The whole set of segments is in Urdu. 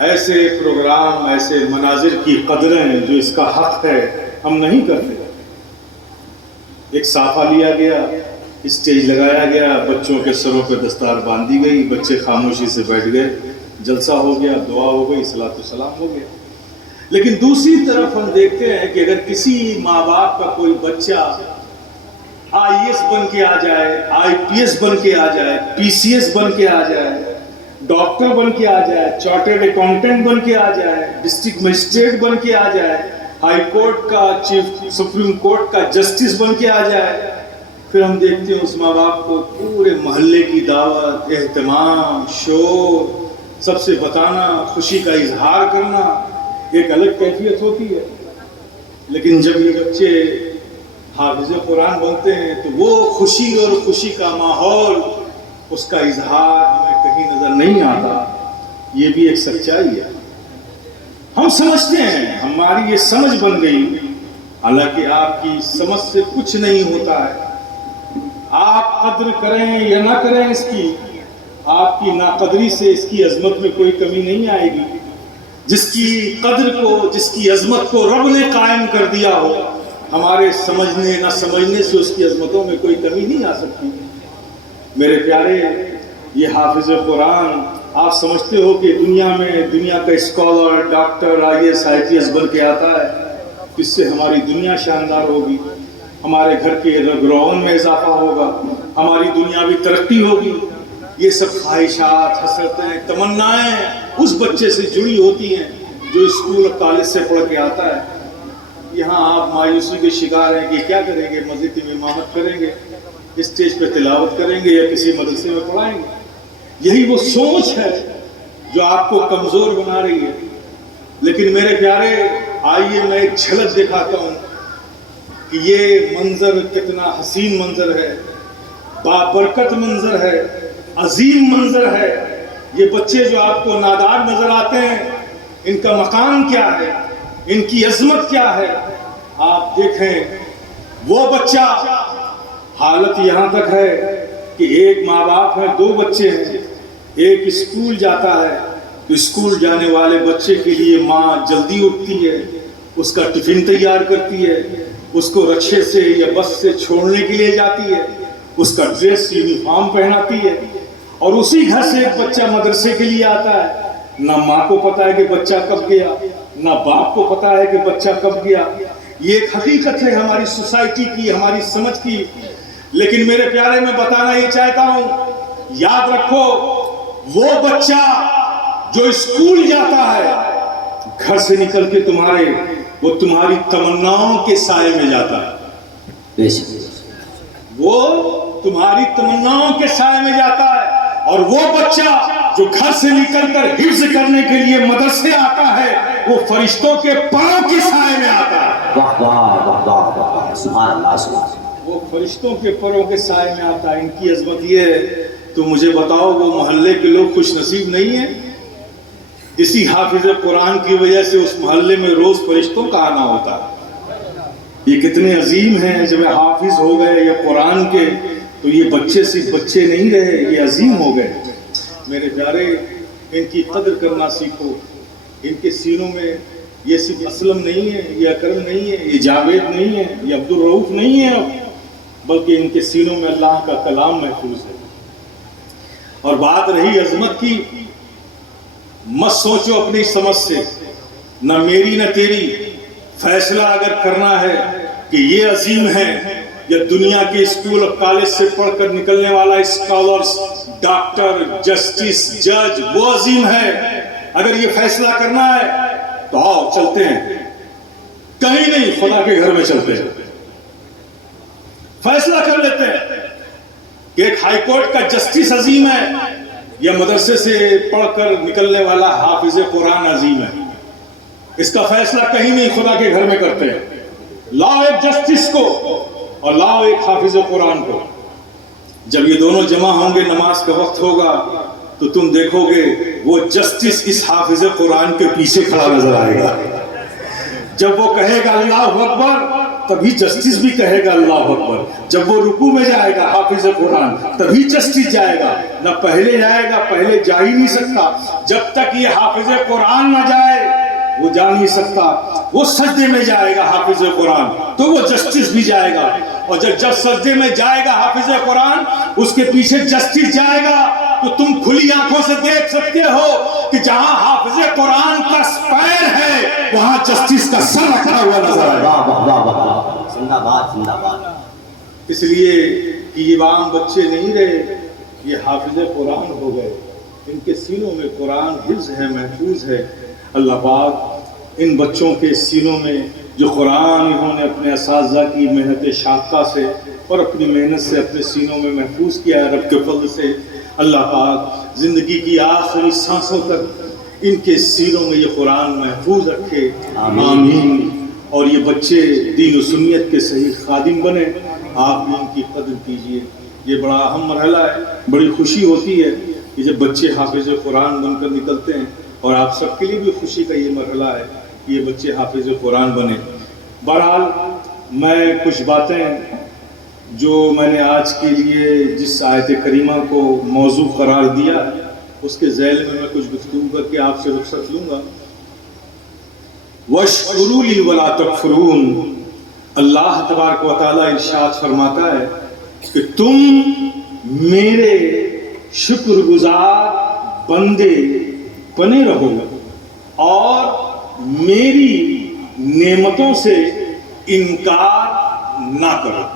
ایسے پروگرام، ایسے مناظر کی قدریں جو اس کا حق ہے ہم نہیں کرتے۔ ایک صافہ لیا گیا، اسٹیج لگایا گیا، بچوں کے سروں پہ دستار باندھی گئی، بچے خاموشی سے بیٹھ گئے، جلسہ ہو گیا، دعا ہو گئی، صلاۃ و سلام ہو گیا۔ لیکن دوسری طرف ہم دیکھتے ہیں کہ اگر کسی ماں باپ کا کوئی بچہ IAS بن کے آ جائے، IPS بن کے آ جائے، PCS بن کے آ جائے، ڈاکٹر بن کے آ جائے، چارٹرڈ اکاؤنٹنٹ بن کے آ جائے، ڈسٹرکٹ مجسٹریٹ بن کے آ جائے، ہائی کورٹ کا چیف، سپریم کورٹ کا جسٹس بن کے آ جائے، پھر ہم دیکھتے ہیں اس ماں باپ کو پورے محلے کی دعوت، اہتمام، شور، سب سے بتانا، خوشی کا اظہار کرنا، ایک الگ کیفیت ہوتی ہے۔ لیکن جب یہ بچے حافظ قرآن بنتے ہیں تو وہ خوشی اور خوشی کا ماحول، اس کا اظہار ہمیں کہیں نظر نہیں آتا۔ یہ بھی ایک سچائی ہے۔ ہم سمجھتے ہیں، ہماری یہ سمجھ بن گئی، حالانکہ آپ کی سمجھ سے کچھ نہیں ہوتا ہے۔ آپ قدر کریں یا نہ کریں اس کی، آپ کی ناقدری سے اس کی عظمت میں کوئی کمی نہیں آئے گی۔ جس کی قدر کو، جس کی عظمت کو رب نے قائم کر دیا ہو، ہمارے سمجھنے نہ سمجھنے سے اس کی عظمتوں میں کوئی کمی نہیں آ سکتی۔ میرے پیارے، یہ حافظ قرآن آپ سمجھتے ہو کہ دنیا کا اسکالر، ڈاکٹر، IAS IPS بن کے آتا ہے، اس سے ہماری دنیا شاندار ہوگی، ہمارے گھر کے رون میں اضافہ ہوگا، ہماری دنیاوی ترقی ہوگی۔ یہ سب خواہشات، حسرتیں، تمنائیں اس بچے سے جڑی ہوتی ہیں جو اسکول اور کالج سے پڑھ کے آتا ہے۔ یہاں آپ مایوسی کے شکار ہیں کہ کیا کریں گے، مسجد میں امامت کریں گے، اسٹیج پہ تلاوت کریں گے یا کسی مدرسے میں پڑھائیں گے۔ یہی وہ سوچ ہے جو آپ کو کمزور بنا رہی ہے۔ لیکن میرے پیارے، آئیے میں ایک جھلک دکھاتا ہوں کہ یہ منظر کتنا حسین منظر ہے، بابرکت منظر ہے، عظیم منظر ہے۔ یہ بچے جو آپ کو نادار نظر آتے ہیں، ان کا مقام کیا ہے، ان کی عظمت کیا ہے۔ آپ دیکھیں، وہ بچہ، حالت یہاں تک ہے کہ ایک ماں باپ ہے، 2 بچے ہیں، ایک اسکول جاتا ہے تو اسکول جانے والے بچے کے لیے ماں جلدی اٹھتی ہے، اس کا ٹفن تیار کرتی ہے، اس کو رکشے سے یا بس سے چھوڑنے کے لیے جاتی ہے، اس کا ڈریس، یونیفارم پہناتی ہے، اور اسی گھر سے ایک بچہ مدرسے کے لیے آتا ہے۔ نہ ماں کو پتا ہے کہ بچہ کب گیا، نہ باپ کو پتا ہے کہ بچہ کب گیا۔ یہ ایک حقیقت ہے ہماری سوسائٹی کی، ہماری سمجھ کی۔ لیکن میرے پیارے، میں بتانا یہ چاہتا ہوں، یاد رکھو، وہ بچہ جو اسکول جاتا ہے، گھر سے نکل کے وہ تمہاری تمناؤں کے سائے میں جاتا ہے، وہ تمہاری تمناؤں کے سائے میں جاتا ہے۔ اور وہ بچہ جو گھر سے نکل کر حفظ کرنے کے لیے مدرسے آتا ہے، وہ فرشتوں کے پاؤں کے سائے میں آتا ہے۔ واہ واہ واہ واہ واہ، سبحان اللہ، سبحان اللہ۔ وہ فرشتوں کے پروں کے سائے میں آتا ہے۔ ان کی عظمت یہ ہے، تو مجھے بتاؤ، وہ محلے کے لوگ خوش نصیب نہیں ہیں؟ اسی حافظ قرآن کی وجہ سے اس محلے میں روز فرشتوں کا آنا ہوتا ہے۔ یہ کتنے عظیم ہیں، جب حافظ ہو گئے یا قرآن کے، تو یہ بچے صرف بچے نہیں رہے، یہ عظیم ہو گئے۔ میرے پیارے، ان کی قدر کرنا سیکھو۔ ان کے سینوں میں یہ صرف اسلم نہیں ہے، یہ اکرم نہیں ہے، یہ جاوید نہیں ہے، یہ عبدالرؤوف نہیں ہے، بلکہ ان کے سینوں میں اللہ کا کلام محفوظ ہے۔ اور بات رہی عظمت کی، مت سوچو اپنی سمجھ سے، نہ میری نہ تیری، فیصلہ اگر کرنا ہے کہ یہ عظیم ہے یا دنیا کے اسکول اور کالج سے پڑھ کر نکلنے والا اسکالرز، ڈاکٹر، جسٹس، جج وہ عظیم ہے، اگر یہ فیصلہ کرنا ہے تو آؤ چلتے ہیں، کہیں نہیں، خدا کے گھر میں چلتے ہیں، فیصلہ کر لیتے ہیں کہ ایک ہائی کورٹ کا جسٹس عظیم ہے یا مدرسے سے پڑھ کر نکلنے والا حافظ قرآن عظیم ہے۔ اس کا فیصلہ کہیں نہیں، خدا کے گھر میں کرتے ہیں۔ لاؤ ایک جسٹس کو اور لاؤ ایک حافظ قرآن کو۔ جب یہ دونوں جمع ہوں گے، نماز کا وقت ہوگا، تو تم دیکھو گے وہ جسٹس اس حافظ قرآن کے پیچھے کھڑا نظر آئے گا۔ جب وہ کہے گا اللہ اکبر، تبھی جسٹس بھی کہے گا اللہ اکبر. جب وہ رکوع میں جائے گا حافظ قرآن تبھی جسٹس جائے گا، نہ پہلے جائے گا، پہلے جا ہی نہیں سکتا. جب تک یہ حافظ قرآن نہ جائے وہ جا نہیں سکتا. وہ سجدے میں جائے گا حافظ قرآن تو وہ جسٹس بھی جائے گا، اور جب سجدے میں جائے گا حافظ قرآن اس کے پیچھے جسٹس جائے گا. تو تم کھلی آنکھوں سے دیکھ سکتے ہو کہ جہاں حافظ قرآن کا پیر ہے وہاں جسٹس کا سر رکھا ہوا نظر آئے گا. واہ واہ واہ واہ، زندہ باد زندہ باد. اس لیے کہ یہ عام بچے نہیں رہے، یہ حافظ قرآن ہو گئے. ان کے سینوں میں قرآن حفظ ہے، محفوظ ہے. اللہ پاک ان بچوں کے سینوں میں جو قرآن انہوں نے اپنے اساتذہ کی محنت شاقہ سے اور اپنی محنت سے اپنے سینوں میں محفوظ کیا ہے رب کے فضل سے، اللہ پاک زندگی کی آخری سانسوں تک ان کے سینوں میں یہ قرآن محفوظ رکھے. آمین. اور یہ بچے دین و سنت کے صحیح خادم بنے. آپ بھی ان کی قدر کیجئے. یہ بڑا اہم مرحلہ ہے. بڑی خوشی ہوتی ہے کہ جب بچے حافظ قرآن بن کر نکلتے ہیں، اور آپ سب کے لیے بھی خوشی کا یہ مرحلہ ہے کہ یہ بچے حافظ قرآن بنے. بہرحال میں کچھ باتیں جو میں نے آج کے لیے جس آیت کریمہ کو موضوع قرار دیا اس کے ذیل میں کچھ گفتگو کر کے آپ سے رخصت لوں گا. وَاشْكُرُوا لِي وَلَا تَكْفُرُونَ. اللہ تبارک و تعالیٰ ارشاد فرماتا ہے کہ تم میرے شکر گزار بندے بنے رہو اور میری نعمتوں سے انکار نہ کرو.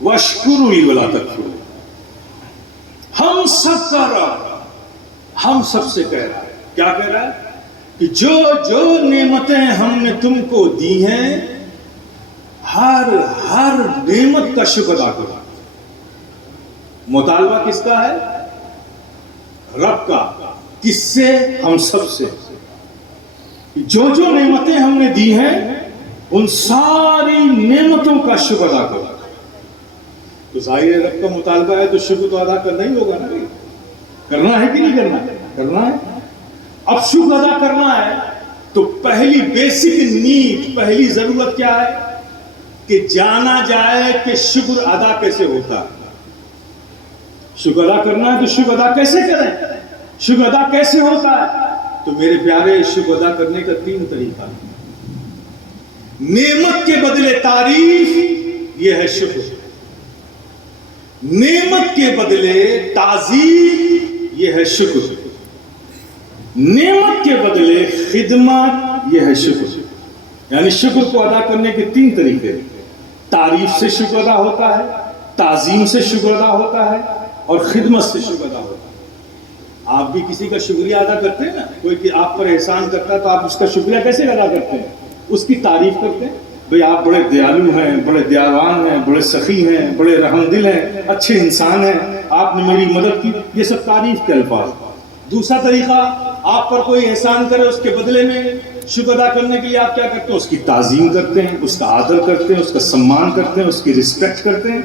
وَاشْكُرُوا لِي وَلَا تَكْفُرُونَ. ہم سب کا رب ہم سب سے کہہ رہا ہے. کیا کہہ رہا ہے؟ کہ جو نعمتیں ہم نے تم کو دی ہیں ہر نعمت کا شکر ادا کرو. مطالبہ کس کا ہے؟ رب کا. کس سے؟ ہم سب سے. جو نعمتیں ہم نے دی ہیں ان ساری نعمتوں کا شکر ادا کرو. تو ظاہر رب کا مطالبہ ہے تو شکر تو ادا کرنا ہی ہوگا نا. کرنا ہے کہ نہیں کرنا؟ کرنا ہے. اب شکر ادا کرنا ہے تو پہلی بیسک نیڈ، پہلی ضرورت کیا ہے؟ کہ جانا جائے کہ شکر ادا کیسے ہوتا ہے. شکر ادا کرنا ہے تو شکر ادا کیسے کریں؟ شکر ادا کیسے ہوتا ہے؟ تو میرے پیارے شکر ادا کرنے کا 3 طریقہ ہے. نعمت کے بدلے تعریف یہ ہے شکر. نعمت کے بدلے تعظیم یہ ہے شکر. نعمت کے بدلے خدمت یہ ہے شکر. یعنی شکر کو ادا کرنے کے 3 طریقے. تعریف سے شکر ادا ہوتا ہے، تعظیم سے شکر ادا ہوتا ہے اور خدمت سے شکر ادا ہوتا ہے. آپ بھی کسی کا شکریہ ادا کرتے ہیں نا. کوئی کہ آپ پر احسان کرتا ہے تو آپ اس کا شکریہ کیسے ادا کرتے ہیں؟ اس کی تعریف کرتے ہیں. بھئی آپ بڑے دیالو ہیں، بڑے دیاوان ہیں، بڑے سخی ہیں، بڑے رحم دل ہیں، اچھے انسان ہیں، آپ نے میری مدد کی. یہ سب تعریف کے الفاظ. دوسرا طریقہ، آپ پر کوئی احسان کرے اس کے بدلے میں شکر ادا کرنے کے لیے آپ کیا کرتے ہیں؟ اس کی تعظیم کرتے ہیں، اس کا آدر کرتے ہیں، اس کا سمان کرتے ہیں، اس کی رسپیکٹ کرتے ہیں.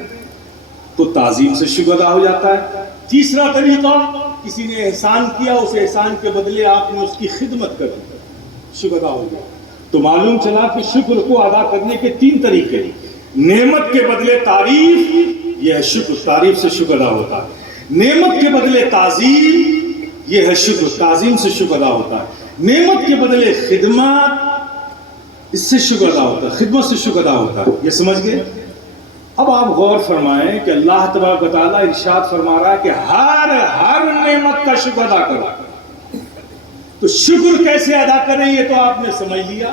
تو تعظیم سے شکر ادا ہو جاتا ہے. تیسرا طریقہ، کسی نے احسان کیا، اس احسان کے بدلے آپ نے اس کی خدمت کر دی، شکر ادا ہو گیا. تو معلوم چلا کہ شکر کو ادا کرنے کے 3 طریقے. نعمت کے بدلے تعریف یہ ہے شکر. تعریف سے شکر ادا ہوتا ہے. نعمت کے بدلے تعظیم یہ ہے شکر. تعظیم سے شکر ادا ہوتا ہے. نعمت کے بدلے خدمت، اس سے شکر ادا ہوتا ہے، خدمت سے شکر ادا ہوتا ہے. یہ سمجھ گئے؟ اب آپ غور فرمائیں کہ اللہ تبارک و تعالیٰ ارشاد فرما رہا ہے کہ ہر نعمت کا شکر ادا کرو. تو شکر کیسے ادا کریں یہ تو آپ نے سمجھ لیا،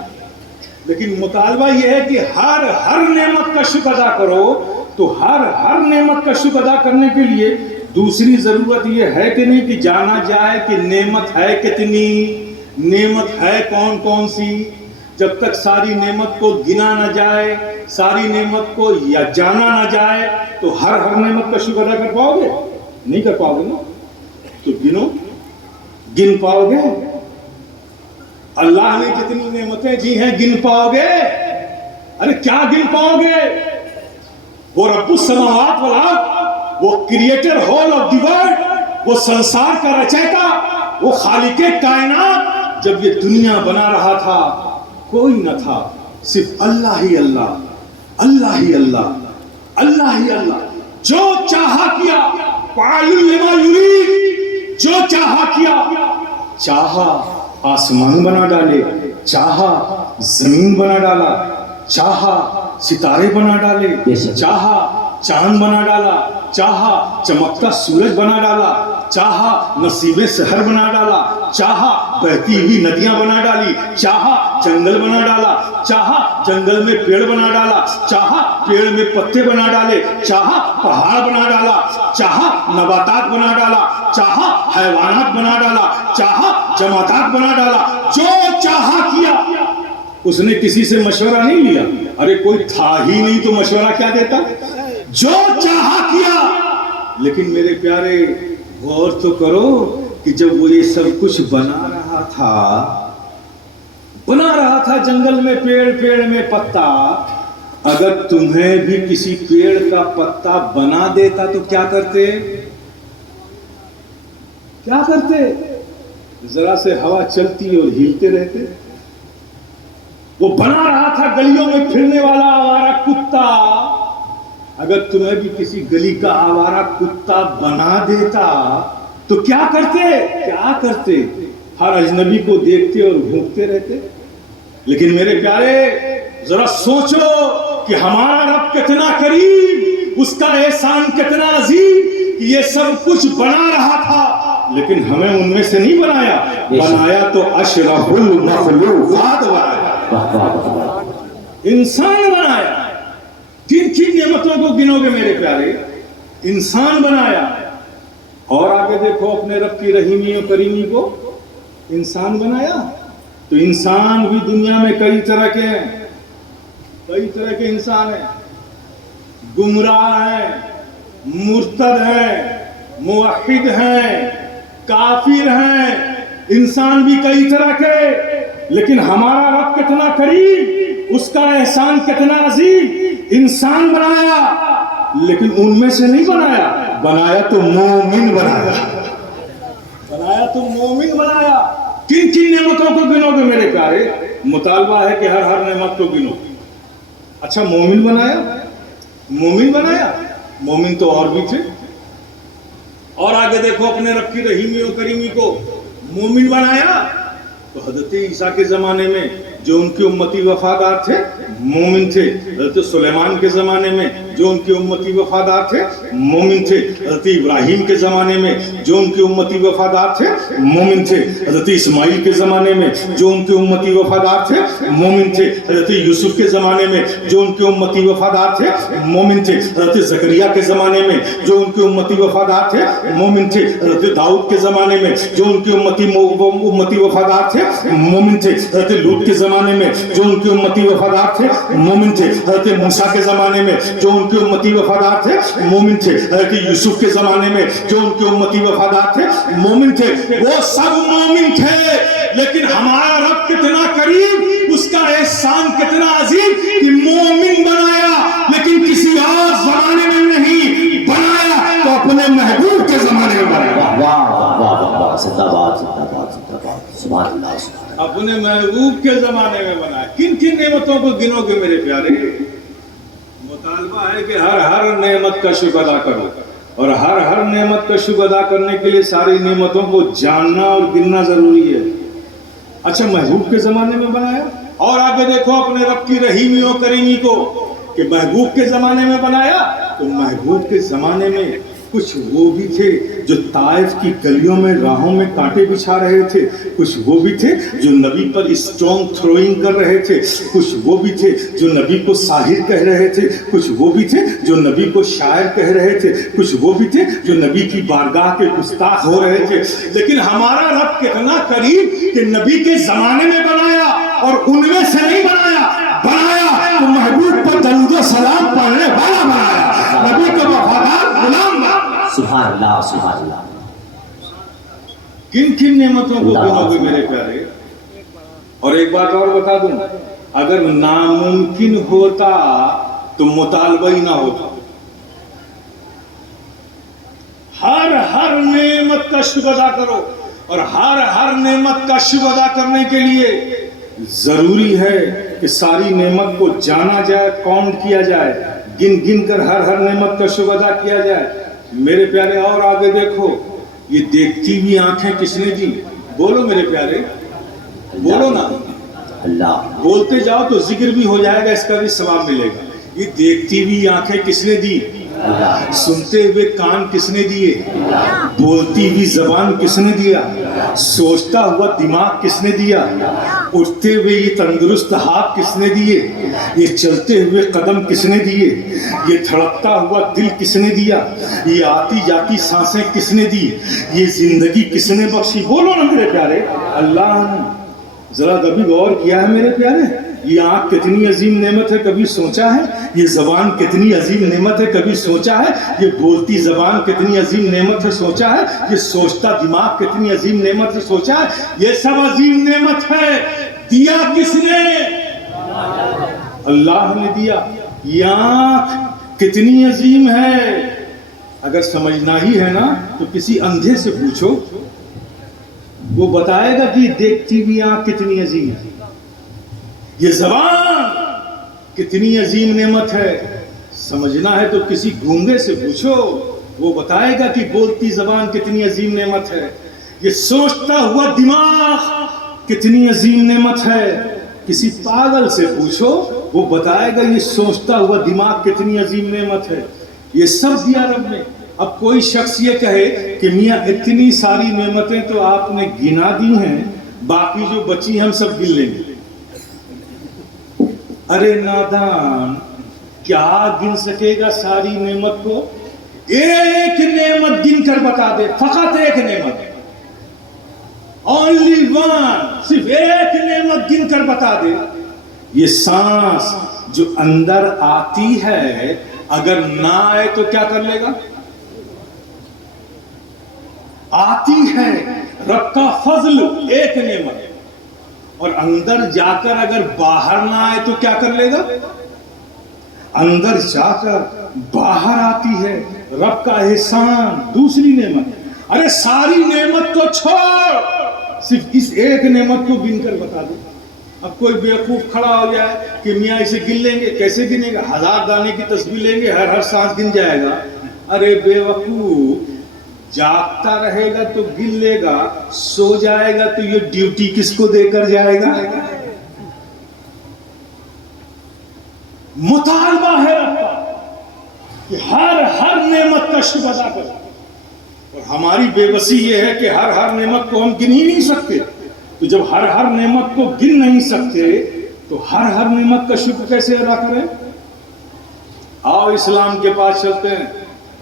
لیکن مطالبہ یہ ہے کہ ہر نعمت کا شکر ادا کرو. تو ہر نعمت کا شکر ادا کرنے کے لیے دوسری ضرورت یہ ہے کہ نہیں کہ جانا جائے کہ نعمت ہے کتنی، نعمت ہے کون کون سی. جب تک ساری نعمت کو گنا نہ جائے، ساری نعمت کو یا جانا نہ جائے تو ہر نعمت کا شکر ادا کر پاؤ گے؟ نہیں کر پاؤ گے نا. تو گن پاؤ گے؟ اللہ نے جتنی نعمتیں دی ہیں گن پاؤ گے؟ ارے کیا گن پاؤ گے؟ وہ رب السماوات والارض، وہ creator whole of the world, وہ سنسار کا رچیتا، وہ خالق کائنات، جب یہ دنیا بنا رہا تھا کوئی نہ تھا. صرف اللہ ہی اللہ، اللہ ہی اللہ، اللہ ہی اللہ، جو چاہا کیا، فعال لما یرید، جو چاہا کیا، چاہا آسمان بنا ڈالے، چاہا زمین بنا ڈالا، چاہا ستارے بنا ڈالے، چاہا چاند بنا ڈالا، چاہا چمکتا سورج بنا ڈالا، چاہا نصیب سحر بنا ڈالا، چاہا بہتی ہوئی ندیاں بنا ڈالی، چاہا جنگل بنا ڈالا، چاہا جنگل میں پیڑ بنا ڈالا، چاہا پیڑ میں پتے بنا ڈالے، چاہا پہاڑ بنا ڈالا، چاہا نباتات بنا ڈالا، چاہا حیوانات بنا ڈالا، چاہا جماعتات بنا ڈالا، جو چاہا کیا۔ اس نے کسی سے مشورہ نہیں لیا، ارے کوئی تھا ہی نہیں تو مشورہ کیا دیتا، جو چاہا کیا۔ لیکن میرے پیارے غور تو کرو کہ جب وہ یہ سب کچھ بنا رہا تھا جنگل میں پیڑ، پیڑ میں پتا، اگر تمہیں بھی کسی پیڑ کا پتا بنا دیتا تو کیا کرتے؟ کیا کرتے؟ ذرا سے ہوا چلتی اور ہلتے رہتے۔ وہ بنا رہا تھا گلیوں میں پھرنے والا آوارہ کتا، اگر تمہیں بھی کسی گلی کا آوارہ کتا بنا دیتا تو کیا کرتے؟ کیا کرتے؟ ہر اجنبی کو دیکھتے اور بھونکتے رہتے۔ لیکن میرے پیارے ذرا سوچو کہ ہمارا رب کتنا قریب، اس کا احسان کتنا عظیم کہ یہ سب کچھ بنا رہا تھا لیکن ہمیں ان میں سے نہیں بنایا، بنایا تو اشرف المخلوقات بنایا، انسان بنایا۔ کن کن نعمتوں کو گنو گے میرے پیارے؟ انسان بنایا۔ اور آگے دیکھو اپنے رب کی رحیمی اور کریمی کو، انسان بنایا۔ تو انسان بھی دنیا میں کئی طرح کے ہیں، کئی طرح کے انسان ہیں، گمراہ ہیں، مرتد ہیں، موحد ہیں، کافر ہیں، انسان بھی کئی طرح کے۔ لیکن ہمارا رب کتنا قریب، اس کا احسان کتنا عظیم، انسان بنایا لیکن ان میں سے نہیں بنایا، بنایا تو مومن بنایا، بنایا تو مومن بنایا۔ کن کن نعمتوں کو گنو گے میرے پیارے؟ مطالبہ ہے کہ ہر نعمت کو گنو۔ اچھا مومن بنایا، مومن بنایا، مومن تو اور بھی تھے۔ اور آگے دیکھو اپنے رب کی رحیمی و کریمی کو، مومن بنایا تو حضرت عیسیٰ کے زمانے میں جو ان کے امتی وفادار تھے مومن تھے، حضرت سلیمان کے زمانے میں جو ان کے امتی وفادار تھے مومن تھے، حضرت ابراہیم کے زمانے میں جو ان کے امتی وفادار تھے مومن تھے، حضرت اسماعیل کے زمانے میں جو ان کے امتی وفادار تھے مومن تھے، حضرت یوسف کے زمانے میں جو ان کے امتی وفادار تھے مومن تھے، حضرت زکریا کے زمانے میں جو ان کے امتی وفادار تھے مومن تھے، حضرت داؤد کے زمانے میں جو ان کے امتی وفادار تھے مومن تھے، حضرت لوط کے زمانے میں جو ان کے امتی وفادار تھے مومن تھے، حضرت موسیٰ کے زمانے میں جو ان کے امتی وفادار تھے مومن تھے، حضرت یوسف کے زمانے میں جو ان کے امتی وفادار تھے مومن تھے۔ وہ سب مومن تھے لیکن ہمارا رب کتنا قریب، اس کا احسان کتنا عظیم کہ مومن بنایا لیکن کسی اور زمانے میں نہیں بنایا تو اپنے محبوب کے زمانے میں بنایا۔ واہ واہ واہ، زندہ باد زندہ باد زندہ باد، سبحان اللہ۔ اپنے محبوب کے زمانے میں بنایا۔ کن کن نعمتوں کو گنو گے میرے پیارے؟ مطالبہ ہے کہ ہر نعمت کا شکر ادا کرو، اور ہر نعمت کا شکر ادا کرنے کے لیے ساری نعمتوں کو جاننا اور گننا ضروری ہے۔ اچھا محبوب کے زمانے میں بنایا، اور آگے دیکھو اپنے رب کی رحیمی و کریمی کو کہ محبوب کے زمانے میں بنایا تو محبوب کے زمانے میں کچھ وہ بھی تھے جو طائف کی گلیوں میں راہوں میں کانٹے بچھا رہے تھے، کچھ وہ بھی تھے جو نبی پر اسٹون تھروئنگ کر رہے تھے، کچھ وہ بھی تھے جو نبی کو ساحر کہہ رہے تھے، کچھ وہ بھی تھے جو نبی کو شاعر کہہ رہے تھے، کچھ وہ بھی تھے جو نبی کی بارگاہ کے گستاخ ہو رہے تھے۔ لیکن ہمارا رب کتنا قریب کہ نبی کے زمانے میں بنایا اور ان میں سے نہیں بنایا، بنایا تو محبوب پر درود و سلام پڑھنے والا بنایا، نبی کا وفادار غلام بنایا۔ سبحان اللہ سبحان اللہ۔ کن کن نعمتوں کو گنو گے میرے پیارے؟ اور ایک بات اور بتا دوں، اگر ناممکن ہوتا تو مطالبہ ہی نہ ہوتا۔ ہر نعمت کا شکر ادا کرو، اور ہر نعمت کا شکر ادا کرنے کے لیے ضروری ہے کہ ساری نعمت کو جانا جائے، کاؤنٹ کیا جائے، گن گن کر ہر نعمت کا شکر ادا کیا جائے۔ میرے پیارے اور آگے دیکھو، یہ دیکھتی ہوئی آنکھیں کس نے دی؟ بولو میرے پیارے، بولو نا، اللہ، بولتے جاؤ تو ذکر بھی ہو جائے گا، اس کا بھی ثواب ملے گا۔ یہ دیکھتی ہوئی آنکھیں کس نے دی؟ اللہ، سنتے ہوئے کان کس نے دیے؟ بولتی ہوئی زبان کس نے دیا؟ سوچتا ہوا دماغ کس نے دیا؟ اٹھتے ہوئے یہ تندرست ہاتھ کس نے دیے؟ یہ چلتے ہوئے قدم کس نے دیے؟ یہ دھڑکتا ہوا دل کس نے دیا؟ یہ آتی جاتی سانسیں کس نے دی؟ یہ زندگی کس نے بخشی؟ بولو نا میرے پیارے، اللہ نے۔ ذرا کبھی غور کیا ہے میرے پیارے؟ یہ آنکھ کتنی عظیم نعمت ہے، کبھی سوچا ہے؟ یہ زبان کتنی عظیم نعمت ہے، کبھی سوچا ہے؟ یہ بولتی زبان کتنی عظیم نعمت ہے، سوچا ہے؟ یہ سوچتا دماغ کتنی عظیم نعمت ہے، سوچا ہے؟ یہ سب عظیم نعمت ہے، دیا کس نے؟ اللہ نے دیا۔ یہ آنکھ کتنی عظیم ہے، اگر سمجھنا ہی ہے نا تو کسی اندھے سے پوچھو، وہ بتائے گا کہ دیکھتی ہوئی آنکھ کتنی عظیم ہے۔ یہ زبان کتنی عظیم نعمت ہے، سمجھنا ہے تو کسی گونگے سے پوچھو، وہ بتائے گا کہ بولتی زبان کتنی عظیم نعمت ہے۔ یہ سوچتا ہوا دماغ کتنی عظیم نعمت ہے، کسی پاگل سے پوچھو، وہ بتائے گا یہ سوچتا ہوا دماغ کتنی عظیم نعمت ہے۔ یہ سب دیا رب نے۔ اب کوئی شخص یہ کہے کہ میاں اتنی ساری نعمتیں تو آپ نے گنا دی ہیں، باقی جو بچی ہم سب گن لیں گے۔ ارے نادان، کیا گن سکے گا ساری نعمت کو؟ ایک نعمت گن کر بتا دے، فقط ایک نعمت، only one، صرف ایک نعمت گن کر بتا دے۔ یہ سانس جو اندر آتی ہے، اگر نہ آئے تو کیا کر لے گا؟ آتی ہے، رب کا فضل ایک نعمت، اور اندر جا کر اگر باہر نہ آئے تو کیا کر لے گا؟ اندر جا کر باہر آتی ہے، رب کا احسان دوسری نعمت۔ ارے ساری نعمت کو چھوڑ، صرف اس ایک نعمت کو گن کر بتا دو۔ اب کوئی بیوقوف کھڑا ہو جائے کہ میاں اسے گن لیں گے، کیسے گنے گا؟ 1000 دانے کی تسبیح لیں گے، ہر سانس گن جائے گا۔ ارے بے وقوف، جاگتا رہے گا تو گن لے گا، سو جائے گا تو یہ ڈیوٹی کس کو دے کر جائے گا؟ مطالبہ ہے رب کا کہ ہر نعمت کا شکر ادا کرو، اور ہماری بے بسی یہ ہے کہ ہر نعمت کو ہم گن ہی نہیں سکتے۔ تو جب ہر نعمت کو گن نہیں سکتے تو ہر نعمت کا شکر کیسے ادا کریں؟ آؤ اسلام کے پاس چلتے ہیں۔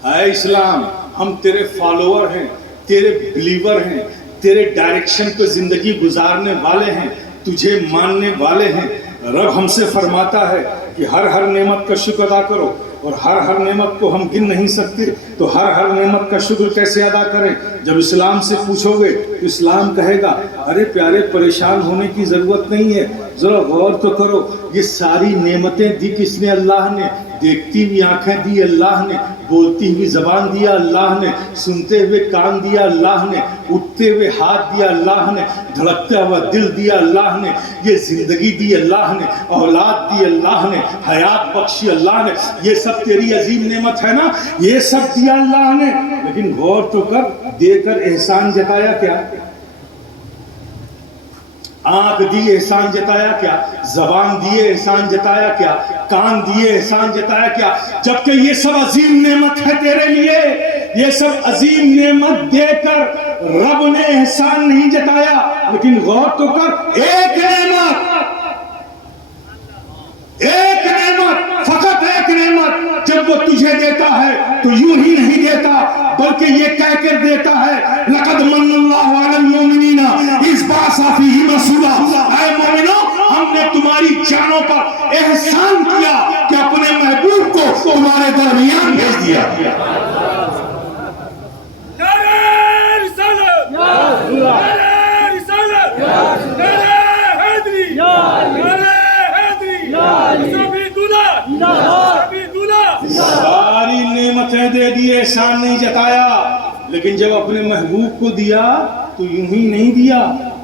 اے اسلام، ہم تیرے فالوور ہیں، تیرے بلیور ہیں، تیرے ڈائریکشن پہ زندگی گزارنے والے ہیں، تجھے ماننے والے ہیں۔ رب ہم سے فرماتا ہے کہ ہر نعمت کا شکر ادا کرو، اور ہر نعمت کو ہم گن نہیں سکتے تو ہر نعمت کا شکر کیسے ادا کریں؟ جب اسلام سے پوچھو گے تو اسلام کہے گا ارے پیارے پریشان ہونے کی ضرورت نہیں ہے، ذرا غور تو کرو، یہ ساری نعمتیں دی کس نے؟ اللہ نے۔ دیکھتی ہوئی آنکھیں دی اللہ نے، بولتی ہوئی زبان دیا اللہ نے، سنتے ہوئے کان دیا اللہ نے، اٹھتے ہوئے ہاتھ دیا اللہ نے، دھڑکتا ہوا دل دیا اللہ نے، یہ زندگی دی اللہ نے، اولاد دی اللہ نے، حیات بخشی اللہ نے۔ یہ سب تیری عظیم نعمت ہے نا، یہ سب دیا اللہ نے، لیکن غور تو کر، دے کر احسان جتایا کیا؟ آنکھ دی احسان جتایا کیا؟ زبان دیے احسان جتایا کیا؟ کان دیے احسان جتایا کیا؟ جبکہ یہ سب عظیم نعمت ہے تیرے لیے، یہ سب عظیم نعمت دے کر رب نے احسان نہیں جتایا۔ لیکن غور تو کر، ایک نعمت، فقط ایک نعمت، جب وہ تجھے دیتا ہے تو یوں ہی نہیں دیتا بلکہ یہ کہہ کر دیتا ہے لقد من اللہ علی المؤمنین اذ بعث فیہم رسولا، اے مومنو ہم نے تمہاری جانوں پر احسان کیا کہ اپنے محبوب کو تمہارے درمیان بھیج دیا۔ نعرہ رسالت، نعرہ رسالت، نعرہ حیدری، نعرہ حیدری، سبھی دولہ، ساری نعمتیں دے دیے، احسان نہیں جتایا، لیکن جب اپنے محبوب کو دیا تو یوں ہی نہیں دیا،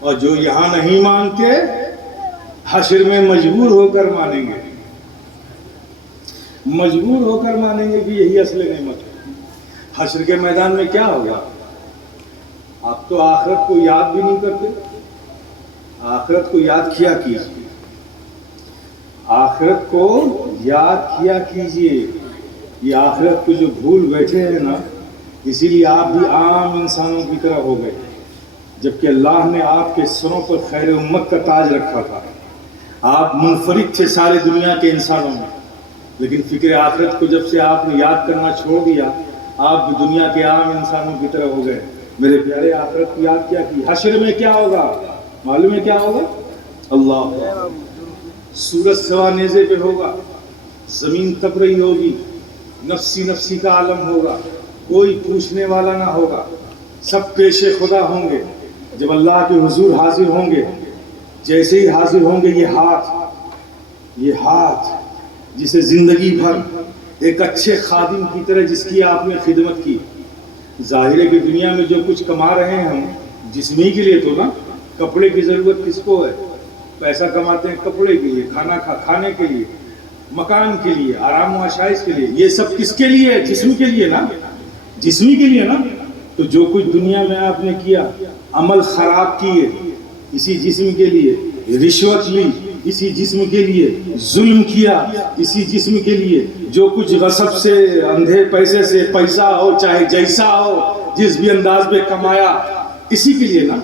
اور جو یہاں نہیں مانتے حشر میں مجبور ہو کر مانیں گے، مجبور ہو کر مانیں گے کہ یہی اصل نعمت ہے۔ حشر کے میدان میں کیا ہوگا؟ آپ تو آخرت کو یاد بھی نہیں کرتے۔ آخرت کو یاد کیا کیجیے، آخرت کو یاد کیا کیجیے۔ یہ آخرت کو جو بھول بیٹھے ہیں نا، اسی لیے آپ بھی عام انسانوں کی طرح ہو گئے، جبکہ اللہ نے آپ کے سروں پر خیر امت کا تاج رکھا تھا۔ آپ منفرد تھے سارے دنیا کے انسانوں میں، لیکن فکر آخرت کو جب سے آپ نے یاد کرنا چھوڑ دیا، آپ بھی دنیا کے عام انسانوں کی طرح ہو گئے۔ میرے پیارے، آخرت کو یاد کیا کی؟ حشر میں کیا ہوگا معلوم ہے؟ کیا ہوگا؟ اللہ، سورج سوا نیزے پہ ہوگا، زمین تپ رہی ہوگی، نفسی نفسی کا عالم ہوگا، کوئی پوچھنے والا نہ ہوگا، سب پیش خدا ہوں گے۔ جب اللہ کے حضور حاضر ہوں گے، جیسے ہی حاضر ہوں گے، یہ ہاتھ جسے زندگی بھر ایک اچھے خادم کی طرح جس کی آپ نے خدمت کی، ظاہر ہے کہ دنیا میں جو کچھ کما رہے ہیں ہم جسمی کے لیے تو نا، کپڑے کی ضرورت کس کو ہے؟ پیسہ کماتے ہیں کپڑے کے لیے، کھانے کے لیے، مکان کے لیے، آرام و آشائش کے لیے۔ یہ سب کس کے لیے ہے؟ جسم کے لیے نا، جسمی کے لیے نا۔ تو جو کچھ دنیا میں آپ نے کیا، عمل خراب کیے اسی جسم کے لیے، رشوت لی اسی جسم کے لیے، ظلم کیا اسی جسم کے لیے، جو کچھ غصب سے، اندھے پیسے سے، پیسہ ہو چاہے جیسا ہو، جس بھی انداز میں کمایا، اسی کے لیے نا۔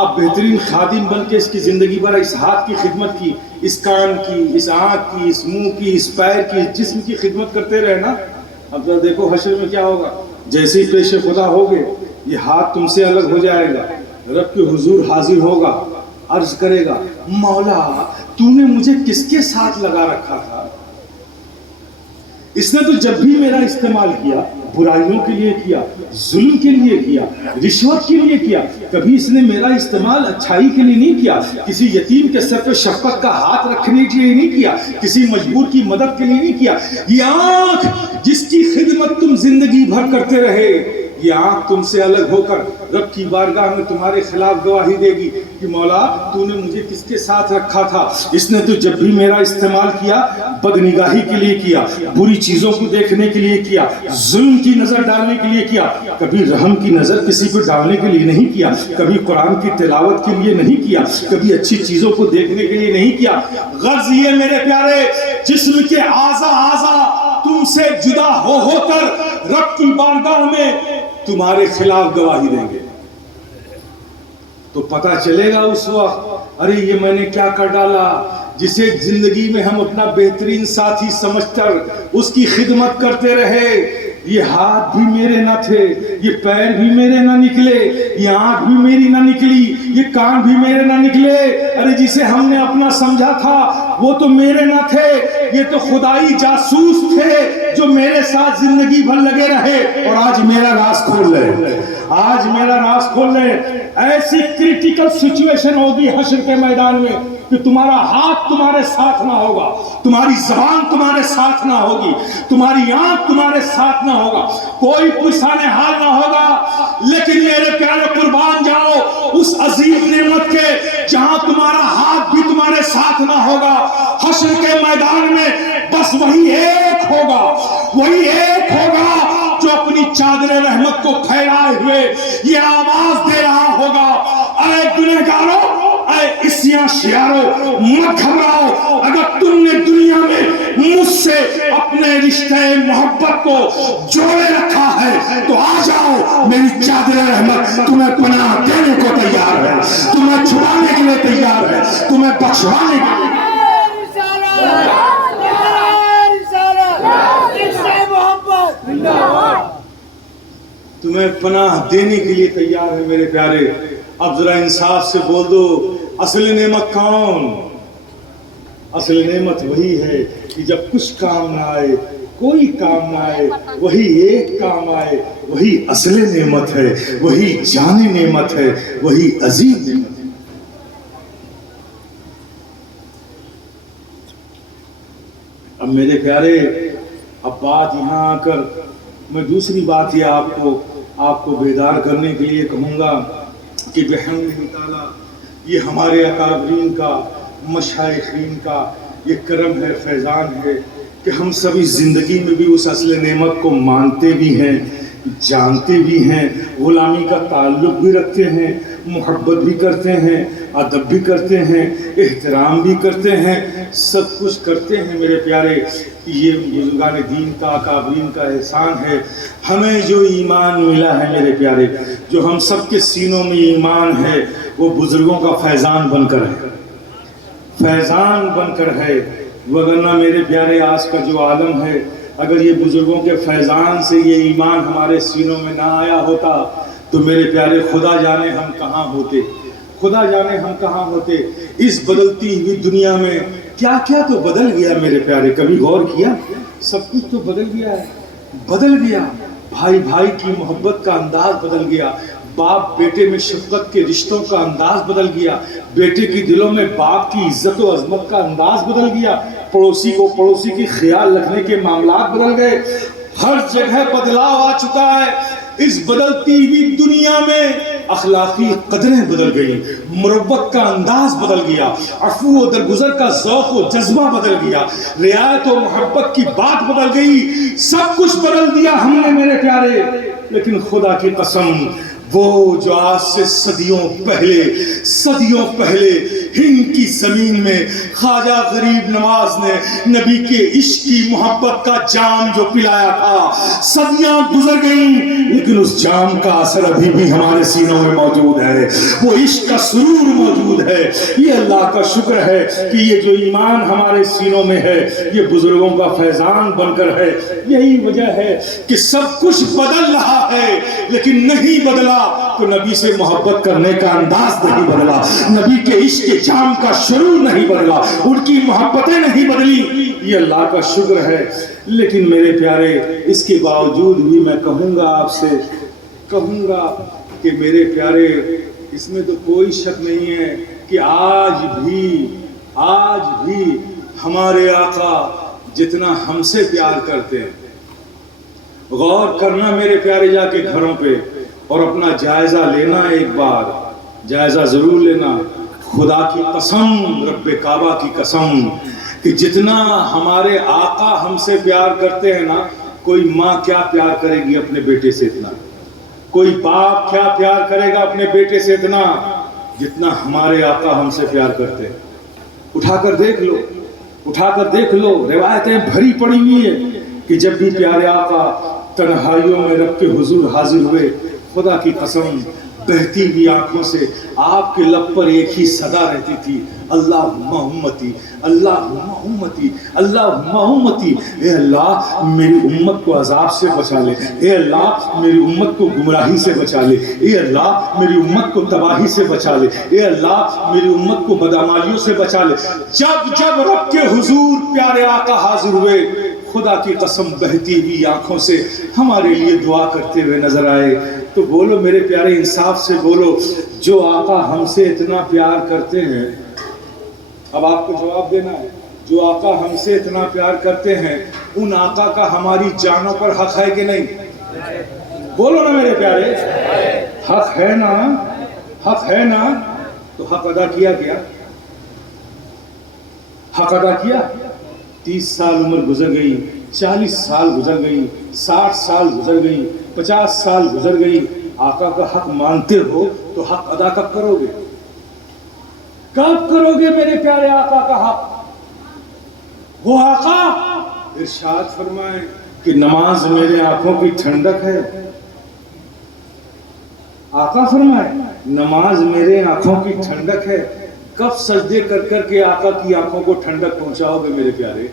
آپ بہترین خادم بن کے اس کی زندگی بھر اس ہاتھ کی خدمت کی، اس کان کی، اس آنکھ کی، اس منہ کی، اس پیر کی، اس جسم کی خدمت کرتے رہے نا۔ اب ذرا دیکھو حشر میں کیا ہوگا۔ جیسے ہی پیش خدا ہوگے، یہ ہاتھ تم سے الگ ہو جائے گا، رب کے حضور حاضر ہوگا، عرض کرے گا، مولا تو نے مجھے کس کے ساتھ لگا رکھا تھا؟ اس نے تو جب بھی میرا استعمال کیا، برائیوں کے لیے کیا، ظلم کے لیے کیا، رشوت کے لیے کیا، کبھی اس نے میرا استعمال اچھائی کے لیے نہیں کیا، کسی یتیم کے سر پہ شفقت کا ہاتھ رکھنے کے لیے نہیں کیا، کسی مجبور کی مدد کے لیے نہیں کیا۔ یہ آنکھ جس کی خدمت تم زندگی بھر کرتے رہے، یہ آنکھ تم سے الگ ہو کر رب کی بارگاہ میں تمہارے خلاف گواہی دے گی کہ مولا تو نے مجھے کس کے ساتھ رکھا تھا؟ اس نے تو جب بھی میرا استعمال کیا، بدنگاہی کے لیے کیا، بری چیزوں کو دیکھنے کے لیے کیا، ظلم کی نظر ڈالنے کے لیے کیا، کبھی رحم کی نظر کسی کو ڈالنے کے لیے نہیں کیا، کبھی قرآن کی تلاوت کے لیے نہیں کیا، کبھی اچھی چیزوں کو دیکھنے کے لیے نہیں کیا۔ غرض یہ میرے پیارے، جسم کے اعضا تم سے جدا ہو کر رب کی بارگاہ میں تمہارے خلاف گواہی دیں گے، تو پتہ چلے گا اس وقت، ارے یہ میں نے کیا کر ڈالا۔ جسے زندگی میں ہم اپنا بہترین ساتھی سمجھ کر اس کی خدمت کرتے رہے، یہ ہاتھ بھی میرے نہ تھے، یہ پیر بھی میرے نہ نکلے، یہ آنکھ بھی میری نہ نکلی، یہ کان بھی میرے نہ نکلے، ارے جسے ہم نے اپنا سمجھا تھا وہ تو میرے نہ تھے، یہ تو خدائی جاسوس تھے جو میرے ساتھ زندگی بھر لگے رہے، اور آج میرا راز کھول رہے، آج میرا راز کھول رہے۔ ایسی کریٹیکل سچویشن ہوگی حشر کے میدان میں کہ تمہارا ہاتھ تمہارے ساتھ نہ ہوگا، تمہاری زبان تمہارے ساتھ نہ ہوگی، تمہاری آنکھ تمہارے ساتھ نہ ہوگا، کوئی پرسان حال نہ ہوگا۔ لیکن میرے پیارے قربان جاؤ اس عظیم نعمت کے جہاں تمہارا ہاتھ بھی تمہارے ساتھ نہ ہوگا۔ حشر کے میدان میں بس وہی ایک ہوگا، وہی ایک ہوگا جو اپنی چادر رحمت کو پھیلائے ہوئے یہ آواز دے رہا ہوگا، اے گنہگارو، اے عصیاں شیارو، مت گھبراؤ، اگر تم نے دنیا میں مجھ سے اپنے رشتہ محبت کو جوڑے رکھا ہے تو آ جاؤ، میری چادر رحمت تمہیں پناہ دینے کو تیار ہے، تمہیں چھڑانے کے لیے تیار ہے، تمہیں بخشوانے کے لیے۔ تمہیں پناہ دینے کے لیے تیار ہے میرے پیارے۔ اب ذرا انصاف سے بول دو، اصل نعمت کون؟ اصل نعمت وہی ہے کہ جب کچھ کام نہ آئے، کوئی کام نہ آئے، وہی ایک کام آئے، وہی اصل نعمت ہے، وہی جانی نعمت ہے، وہی عظیم نعمت ہے۔ اب میرے پیارے، اب بات یہاں آ کر میں دوسری بات یہ آپ کو بیدار کرنے کے لیے کہوں گا کہ بحمدہ تعالی یہ ہمارے اکابرین کا، مشائخین کا یہ کرم ہے، فیضان ہے کہ ہم سبھی زندگی میں بھی اس اصل نعمت کو مانتے بھی ہیں، جانتے بھی ہیں، غلامی کا تعلق بھی رکھتے ہیں، محبت بھی کرتے ہیں، ادب بھی کرتے ہیں، احترام بھی کرتے ہیں، سب کچھ کرتے ہیں میرے پیارے۔ یہ بزرگان دین کا، اکابرین کا احسان ہے۔ ہمیں جو ایمان ملا ہے میرے پیارے، جو ہم سب کے سینوں میں ایمان ہے، وہ بزرگوں کا فیضان بن کر ہے، فیضان بن کر ہے۔ وگرنہ میرے پیارے آج کا جو عالم ہے، اگر یہ بزرگوں کے فیضان سے یہ ایمان ہمارے سینوں میں نہ آیا ہوتا تو میرے پیارے خدا جانے ہم کہاں ہوتے، خدا جانے ہم کہاں ہوتے۔ اس بدلتی ہوئی دنیا میں کیا کیا تو بدل گیا میرے پیارے، کبھی غور کیا؟ سب کچھ تو بدل گیا ہے، بدل گیا۔ بھائی بھائی کی محبت کا انداز بدل گیا، باپ بیٹے میں شفقت کے رشتوں کا انداز بدل گیا، بیٹے کی دلوں میں باپ کی عزت و عظمت کا انداز بدل گیا، پڑوسی کو پڑوسی کی خیال رکھنے کے معاملات بدل گئے، ہر جگہ بدلاؤ آ چکا ہے۔ اس بدلتی ہوئی دنیا میں اخلاقی قدریں بدل گئی، مروت کا انداز بدل گیا، عفو و درگزر کا ذوق و جذبہ بدل گیا، رعایت و محبت کی بات بدل گئی، سب کچھ بدل دیا ہم نے میرے پیارے۔ لیکن خدا کی قسم، وہ جو آج سے صدیوں پہلے ہند کی زمین میں خواجہ غریب نواز نے نبی کے عشق کی محبت کا جام جو پلایا تھا، صدیاں گزر گئیں لیکن اس جام کا اثر ابھی بھی ہمارے سینوں میں موجود ہے، وہ عشق کا سرور موجود ہے۔ یہ اللہ کا شکر ہے کہ یہ جو ایمان ہمارے سینوں میں ہے یہ بزرگوں کا فیضان بن کر ہے۔ یہی وجہ ہے کہ سب کچھ بدل رہا ہے لیکن نہیں بدلا تو نبی سے محبت کرنے کا انداز نہیں بدلا، نبی کے عشق کے جام کا شروع نہیں بدلا، ان کی محبتیں نہیں بدلی۔ یہ اللہ کا شکر ہے۔ لیکن میرے پیارے، اس کے باوجود بھی میں کہوں گا آپ سے، کہوں گا کہ میرے پیارے، اس میں تو کوئی شک نہیں ہے کہ آج بھی ہمارے آقا جتنا ہم سے پیار کرتے ہیں، غور کرنا میرے پیارے جا کے گھروں پہ اور اپنا جائزہ لینا، ایک بار جائزہ ضرور لینا، خدا کی قسم، رب کعبہ کی قسم، کہ جتنا ہمارے آقا ہم سے پیار کرتے ہیں نا، کوئی ماں کیا پیار کرے گی اپنے بیٹے سے اتنا، کوئی باپ کیا پیار کرے گا اپنے بیٹے سے اتنا، جتنا ہمارے آقا ہم سے پیار کرتے ہیں۔ اٹھا کر دیکھ لو، اٹھا کر دیکھ لو، روایتیں بھری پڑی ہوئی ہیں کہ جب بھی پیارے آقا تنہائیوں میں رب کے حضور حاضر ہوئے، خدا کی قسم بہتی ہوئی آنکھوں سے آپ کے لب پر ایک ہی صدا رہتی تھی، اللہم امتی، اللہم امتی، اللہم امتی۔ اے اللہ میری امت کو عذاب سے بچا لے، اے اللہ میری امت کو گمراہی سے بچا لے، اے اللہ میری امت کو تباہی سے بچا لے، اے اللہ میری امت کو بدعمالیوں سے بچا لے۔ جب رب کے حضور پیارے آقا حاضر ہوئے، خدا کی قسم بہتی ہوئی آنکھوں سے ہمارے لیے دعا کرتے ہوئے نظر آئے۔ تو بولو میرے پیارے، انصاف سے بولو، جو آقا ہم سے اتنا پیار کرتے ہیں، اب آپ کو جواب دینا ہے، جو آقا ہم سے اتنا پیار کرتے ہیں، ان آقا کا ہماری جانوں پر حق ہے کہ نہیں؟ بولو نا میرے پیارے، حق ہے نا؟ حق ہے نا؟ تو حق ادا کیا کیا؟ حق ادا کیا؟ 30 سال عمر گزر گئی، 40 سال گزر گئی، 60 سال گزر گئی، 50 سال گزر گئی، آقا کا حق مانتے ہو تو حق ادا کب کرو گے؟ کب کرو گے میرے پیارے آقا کا حق؟ وہ آقا ارشاد فرمائے کہ نماز میرے آنکھوں کی ٹھنڈک ہے، آقا فرمائے نماز میرے آنکھوں کی ٹھنڈک ہے۔ کب سجدے کر کر کے آقا کی آنکھوں کو ٹھنڈک پہنچاؤ گے میرے پیارے؟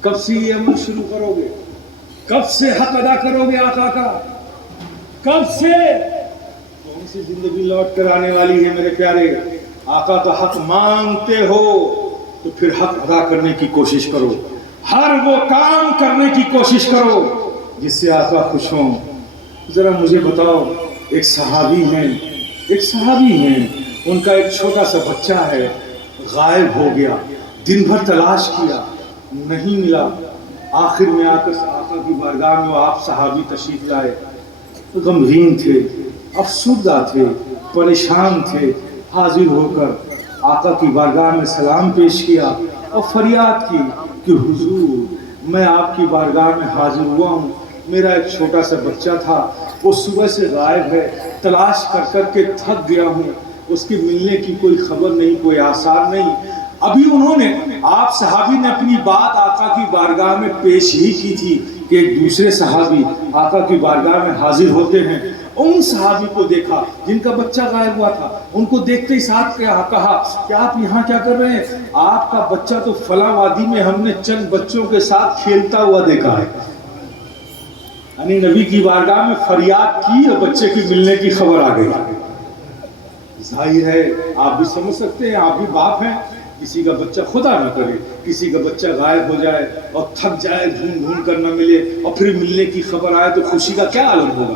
کب سے یہ عمل شروع کرو گے؟ کب سے حق ادا کرو گے آقا کا؟ کب سے؟ کون سی زندگی لوٹ کر آنے والی ہے میرے پیارے؟ آقا کا حق مانتے ہو تو پھر حق ادا کرنے کی کوشش کرو، ہر وہ کام کرنے کی کوشش کرو جس سے آقا خوش ہوں۔ ذرا مجھے بتاؤ، ایک صحابی ہیں، ان کا ایک چھوٹا سا بچہ ہے، غائب ہو گیا، دن بھر تلاش کیا، نہیں ملا، آخر میں آ کر آقا کی بارگاہ میں آپ صحابی تشریف لائے، غمگین تھے، افسردہ تھے، پریشان تھے، حاضر ہو کر آقا کی بارگاہ میں سلام پیش کیا اور فریاد کی کہ حضور میں آپ کی بارگاہ میں حاضر ہوا ہوں، میرا ایک چھوٹا سا بچہ تھا، وہ صبح سے غائب ہے، تلاش کر کر کے تھک گیا ہوں، اس کے ملنے کی کوئی خبر نہیں، کوئی آثار نہیں۔ ابھی انہوں نے آپ صحابی نے اپنی بات آقا کی بارگاہ میں پیش ہی کی تھی کہ ایک دوسرے صحابی آقا کی بارگاہ میں حاضر ہوتے ہیں۔ ان صحابی کو دیکھا جن کا بچہ غائب ہوا تھا، ان کو دیکھتے ہی ساتھ کہا کہ آپ یہاں کیا کر رہے ہیں؟ آپ کا بچہ تو فلاں وادی میں ہم نے چند بچوں کے ساتھ کھیلتا ہوا دیکھا ہے۔ یعنی نبی کی بارگاہ میں فریاد کی اور بچے کی ملنے کی خبر آ گئی۔ ظاہر ہے آپ بھی سمجھ سکتے ہیں، آپ بھی باپ ہیں، کسی کا بچہ خدا نہ کرے کسی کا بچہ غائب ہو جائے اور تھک جائے، ڈھونڈ کر نہ ملے اور پھر ملنے کی خبر آئے تو خوشی کا کیا عالم ہوگا۔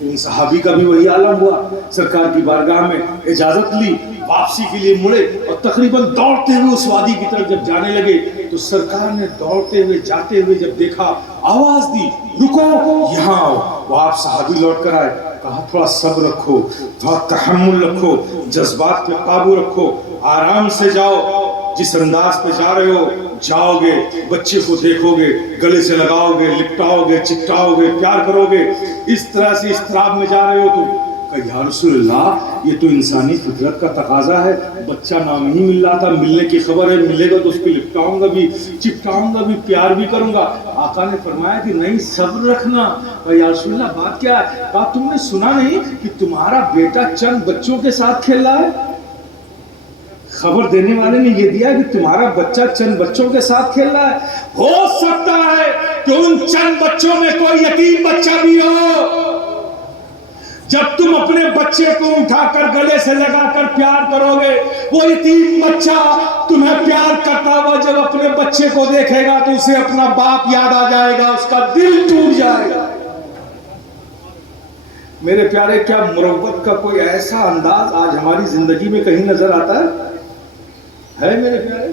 ان صحابی کا بھی وہی عالم ہوا، سرکار کی بارگاہ میں اجازت لی، واپسی کے لیے مڑے اور تقریباً دوڑتے ہوئے اس وادی کی طرف جب جانے لگے تو سرکار نے دوڑتے ہوئے جاتے ہوئے جب دیکھا، آواز دی، رکو یہاں آؤ۔ وہ آپ صحابی لوٹ کر آئے، کہا تھوڑا صبر رکھو، تھوڑا تحمل رکھو، جذبات پہ قابو رکھو، آرام سے جاؤ، جس انداز پہ جا رہے ہو جاؤ گے، بچے کو دیکھو گے، گلے سے لگاؤ گے، لپٹاؤ گے، چپٹاؤ گے، پیار کرو گے، اس طرح سے اضطراب میں جا رہے ہو تم۔ کہ یا رسول اللہ یہ تو انسانی فطرت کا تقاضا ہے، بچہ نام ہی مل رہا تھا، ملنے کی خبر ہے، ملے گا تو اس کو لپٹاؤں گا بھی، چپٹاؤں گا بھی، پیار بھی کروں گا۔ آقا نے فرمایا کہ نہیں صبر رکھنا۔ کہ یا رسول اللہ بات کیا ہے؟ کہا تم نے سنا نہیں کہ تمہارا بیٹا چند بچوں کے ساتھ کھیل رہا ہے؟ خبر دینے والے نے یہ دیا کہ تمہارا بچہ چند بچوں کے ساتھ کھیل رہا ہے، ہو سکتا ہے کہ ان چند بچوں میں کوئی یتیم بچہ بھی ہو۔ جب تم اپنے بچے کو اٹھا کر گلے سے لگا کر پیار کرو گے، وہ یتیم بچہ تمہیں پیار کرتا ہوا جب اپنے بچے کو دیکھے گا تو اسے اپنا باپ یاد آ جائے گا، اس کا دل ٹوٹ جائے گا۔ میرے پیارے، کیا مروت کا کوئی ایسا انداز آج ہماری زندگی میں کہیں نظر آتا ہے میرے پیارے؟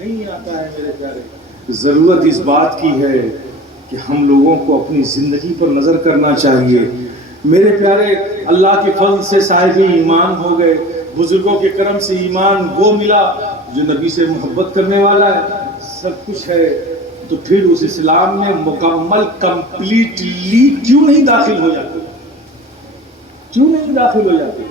نہیں آتا ہے میرے پیارے۔ ضرورت اس بات کی ہے کہ ہم لوگوں کو اپنی زندگی پر نظر کرنا چاہیے۔ میرے پیارے، اللہ کے فضل سے صاحب ایمان ہو گئے، بزرگوں کے کرم سے ایمان وہ ملا جو نبی سے محبت کرنے والا ہے، سب کچھ ہے، تو پھر اس اسلام میں مکمل کمپلیٹلی کیوں نہیں داخل ہو جاتے؟ کیوں نہیں داخل ہو جاتے؟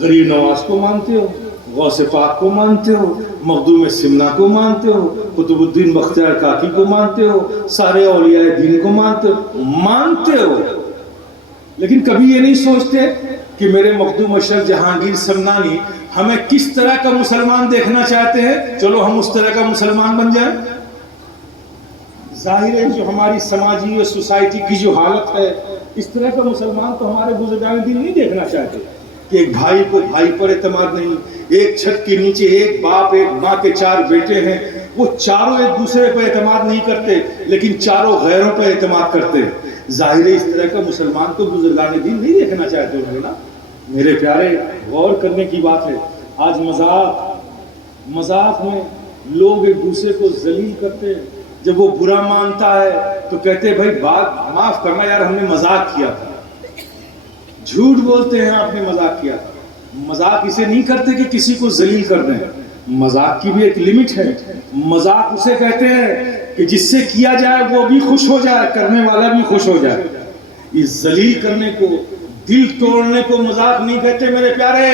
غریب نواز کو مانتے ہو، غوث پاک کو مانتے ہو، مخدوم سمنا کو مانتے ہو، قطب الدین بختیار کاکی کو مانتے ہو، سارے اولیاء دین کو مانتے ہو، لیکن کبھی یہ نہیں سوچتے کہ میرے مخدوم اشرف جہانگیر سمنانی ہمیں کس طرح کا مسلمان دیکھنا چاہتے ہیں، چلو ہم اس طرح کا مسلمان بن جائیں۔ ظاہر ہے جو ہماری سماجی اور سوسائٹی کی جو حالت ہے، اس طرح کا مسلمان تو ہمارے بزرگان دین نہیں دیکھنا چاہتے کہ ایک بھائی کو بھائی پر اعتماد نہیں، ایک چھت کے نیچے ایک باپ ایک ماں کے 4 بیٹے ہیں، وہ چاروں ایک دوسرے پر اعتماد نہیں کرتے لیکن چاروں غیروں پر اعتماد کرتے ہیں۔ ظاہر ہے اس طرح کا مسلمان تو بزرگان دین نہیں دیکھنا چاہتے ہوں نا۔ میرے پیارے، غور کرنے کی بات ہے، آج مذاق میں لوگ ایک دوسرے کو ذلیل کرتے ہیں، جب وہ برا مانتا ہے تو کہتے ہیں بھائی بات معاف کرنا یار، ہم نے مذاق کیا تھا۔ جھوٹ بولتے ہیں آپ نے مذاق کیا تھا۔ مذاق اسے نہیں کرتے کہ کسی کو ذلیل کر دیں، مذاق کی بھی ایک لمٹ ہے۔ مذاق اسے کہتے ہیں کہ جس سے کیا جائے وہ بھی خوش ہو جائے، کرنے والا بھی خوش ہو جائے۔ اس ذلیل کرنے کو، دل توڑنے کو مذاق نہیں کہتے میرے پیارے۔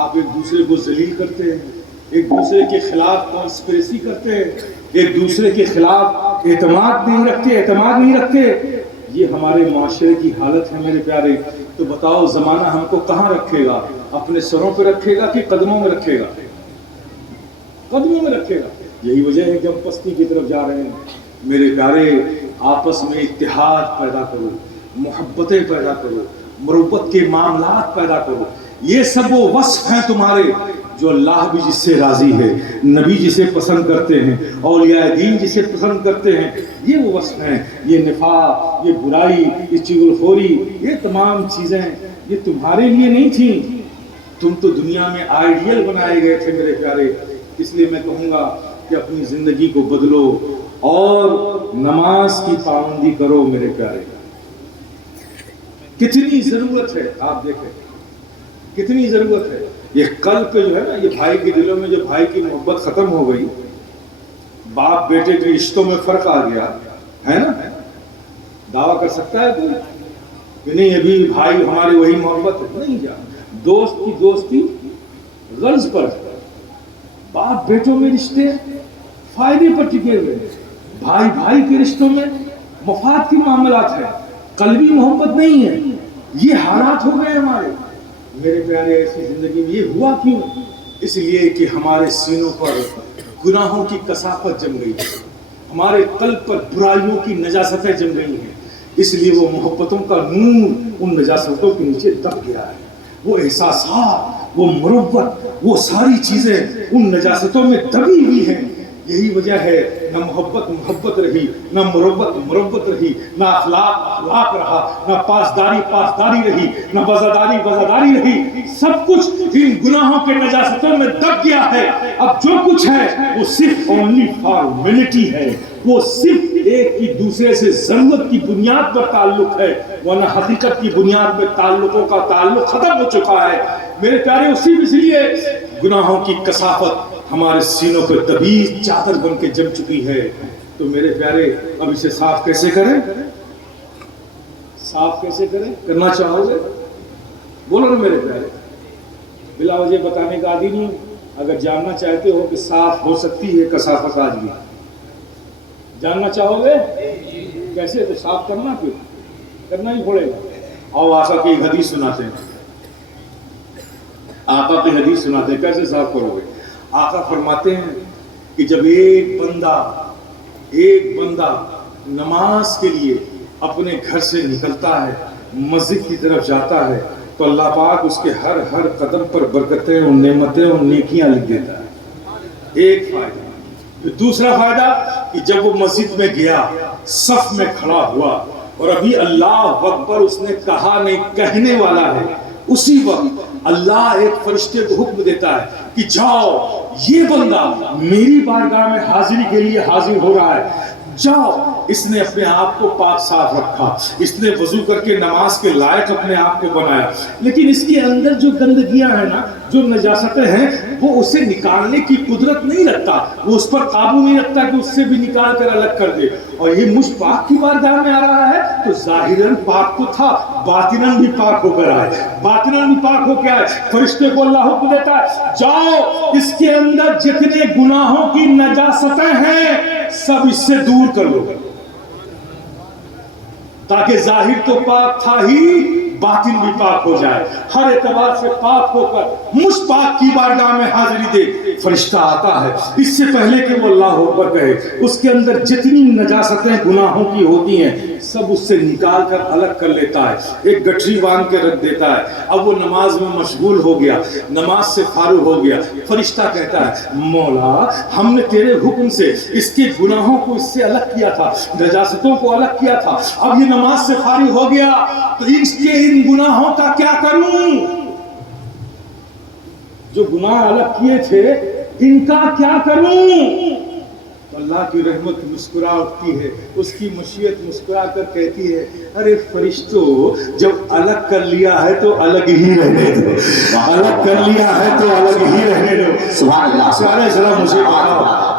آپ ایک دوسرے کو ذلیل کرتے ہیں، ایک دوسرے کے خلاف کانسپریسی کرتے ہیں، ایک دوسرے کے خلاف اعتماد نہیں رکھتے، یہ ہمارے معاشرے کی حالت ہے میرے پیارے۔ تو بتاؤ زمانہ ہم کو کہاں رکھے گا؟ اپنے سروں پہ رکھے گا کہ قدموں میں رکھے گا؟ قدموں میں رکھے گا۔ یہی وجہ ہے کہ ہم پستی کی طرف جا رہے ہیں۔ میرے پیارے، آپس میں اتحاد پیدا کرو، محبتیں پیدا کرو، مروت کے معاملات پیدا کرو۔ یہ سب وہ وصف ہیں تمہارے جو اللہ بھی جس سے راضی ہے، نبی جسے پسند کرتے ہیں، اولیاء دین جسے پسند کرتے ہیں، یہ وہ وصف ہیں۔ یہ نفاق، یہ برائی، یہ چغلخوری، یہ تمام چیزیں یہ تمہارے لیے نہیں تھیں، تم تو دنیا میں آئیڈیل بنائے گئے تھے میرے پیارے۔ اس لیے میں کہوں گا کہ اپنی زندگی کو بدلو اور نماز کی پابندی کرو میرے پیارے۔ کتنی ضرورت ہے، آپ دیکھیں کتنی ضرورت ہے. یہ قلب پہ جو ہے نا، یہ بھائی کے دلوں میں جو بھائی کی محبت ختم ہو گئی، باپ بیٹے کے رشتوں میں فرق آ گیا ہے نا. دعویٰ کر سکتا ہے کوئی کہ نہیں ابھی بھائی ہماری وہی محبت ہے؟ نہیں جا. دوست کی دوستی غرض پر، باپ بیٹوں میں رشتے فائدے پر ٹکے ہوئے، بھائی بھائی کے رشتوں میں مفاد کے معاملات ہیں، قلبی محبت نہیں ہے. یہ حالات ہو گئے ہمارے. میرے پیارے ایسی زندگی میں یہ ہوا کیوں؟ اس لیے کہ ہمارے سینوں پر گناہوں کی کثافت جم گئی ہے، ہمارے قلب پر برائیوں کی نجاستیں جم گئی ہیں. اس لیے وہ محبتوں کا نور ان نجاستوں کے نیچے دب گیا ہے. وہ احساسات، وہ مروت، وہ ساری چیزیں ان نجاستوں میں دبی ہوئی ہیں. یہی وجہ ہے نہ محبت محبت رہی، نہ مروت مروت رہی، نہ اخلاق اخلاق رہا، نہ پاسداری پاسداری رہی، نہ وزاداری وزاداری رہی. سب کچھ ان گناہوں کے نجاستوں میں دب گیا ہے. اب جو کچھ ہے وہ صرف اونلی فارمیلٹی ہے، وہ صرف ایک کی دوسرے سے ضرورت کی بنیاد پر تعلق ہے، ورنہ حقیقت کی بنیاد میں تعلقوں کا تعلق ختم ہو چکا ہے. میرے پیارے اس لیے گناہوں کی کثافت ہمارے سینوں پہ طبیعی چادر بن کے جم چکی ہے. تو میرے پیارے اب اسے صاف کیسے کریں؟ صاف کیسے کریں؟ کرنا چاہو گے؟ بولو نا میرے پیارے. بلا وجہ بتانے کا عادی نہیں ہوں. اگر جاننا چاہتے ہو کہ صاف ہو سکتی ہے کثافت آج بھی، جاننا چاہو گے کیسے؟ تو صاف کرنا کیوں؟ کرنا ہی پڑے گا. اور آقا کی حدیث سناتے ہیں، آقا کی حدیث سناتے ہیں کیسے صاف کرو گے. آقا فرماتے ہیں کہ جب ایک بندہ نماز کے لیے اپنے گھر سے نکلتا ہے، مسجد کی طرف جاتا ہے، تو اللہ پاک اس کے ہر قدم پر برکتیں اور نعمتیں اور نیکیاں لکھ دیتا ہے. ایک فائدہ. دوسرا فائدہ کہ جب وہ مسجد میں گیا، صف میں کھڑا ہوا اور ابھی اللہ اکبر اس نے کہا نہیں، کہنے والا ہے، اسی وقت اللہ ایک فرشتے کو حکم دیتا ہے کہ جاؤ، یہ بندہ میری بارگاہ میں حاضری کے لیے حاضر ہو رہا ہے، جاؤ. اس نے اپنے آپ کو پاک صاف رکھا، اس نے وضو کر کے نماز کے لائق اپنے آپ کو بنایا، لیکن اس کے اندر جو گندگیاں ہیں نا، جو نجاستیں ہیں، وہ اسے نکالنے کی قدرت نہیں رکھتا، وہ اس پر قابو نہیں رکھتا کہ اس سے بھی نکال کر الگ کر دے. اور یہ مجھ پاک کی بارگاہ میں آ رہا ہے تو ظاہراً پاک تو تھا، باطناً بھی پاک ہو کر آئے، باطناً بھی پاک ہو کے آئے. فرشتے کو اللہ حکم دیتا ہے جاؤ، اس کے اندر جتنے گناہوں کی نجاستیں ہیں سب اس سے دور کر لو، تاکہ ظاہر تو پاک تھا ہی، باطن بھی پاک ہو جائے، ہر اعتبار سے پاک ہو کر مجھ پاک کی بارگاہ میں حاضری دے. فرشتہ آتا ہے اس سے پہلے کہ وہ اللہ اکبر کہے، اس کے اندر جتنی نجاستیں گناہوں کی ہوتی ہیں سب اس سے نکال کر الگ کر لیتا ہے، ایک گٹھری باندھ کے رکھ دیتا ہے. اب وہ نماز میں مشغول ہو گیا، نماز سے فارغ ہو گیا. فرشتہ کہتا ہے مولا، ہم نے تیرے حکم سے اس کے گناہوں کو اس سے الگ کیا تھا، نجاستوں کو الگ کیا تھا، اب یہ نماز سے فارغ ہو گیا تو ان گناہوں کا کیا کروں؟ جو گناہ الگ کیے تھے ان کا کیا کروں؟ اللہ کی رحمت مسکرا اٹھتی ہے، اس کی مشیت مسکرا کر کہتی ہے ارے فرشتوں، جب الگ کر لیا ہے تو الگ ہی رہنے دو، الگ کر لیا ہے تو الگ ہی رہنے دو. سبحان اللہ. سارے ذرا مجھے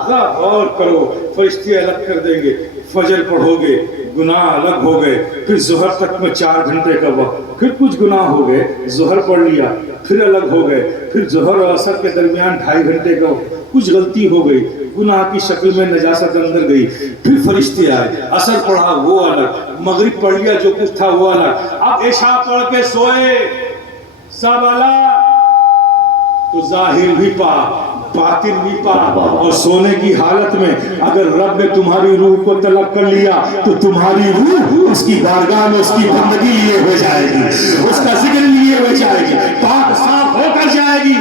ذرا غور کرو. فرشتے الگ کر دیں گے، فجر پڑھو گے، گناہ الگ ہو گئے، پھر ظہر تک میں 4 گھنٹے کا وقت، پھر کچھ گناہ ہو گئے، ظہر پڑھ لیا، پھر الگ ہو گئے، پھر ظہر اور عصر کے درمیان 2.5 گھنٹے کا وقت، کچھ غلطی ہو گئی، گناہ کی شکل میں نجاست اندر گئی، پھر فرشتے آئے، عصر پڑھا وہ الگ، مغرب پڑھ لیا جو کچھ تھا وہ الگ. اب عشاء پڑھ کے سوئے سب الگ، تو ظاہر بھی پاک، باطن بھی پاک. اور سونے کی حالت میں اگر رب نے تمہاری روح کو طلب کر لیا تو تمہاری روح اس کی بارگاہ میں اس کی بندگی لیے ہو جائے گی، اس کا ذکر لیے ہو جائے گی، پاک صاف ہو کر جائے گی.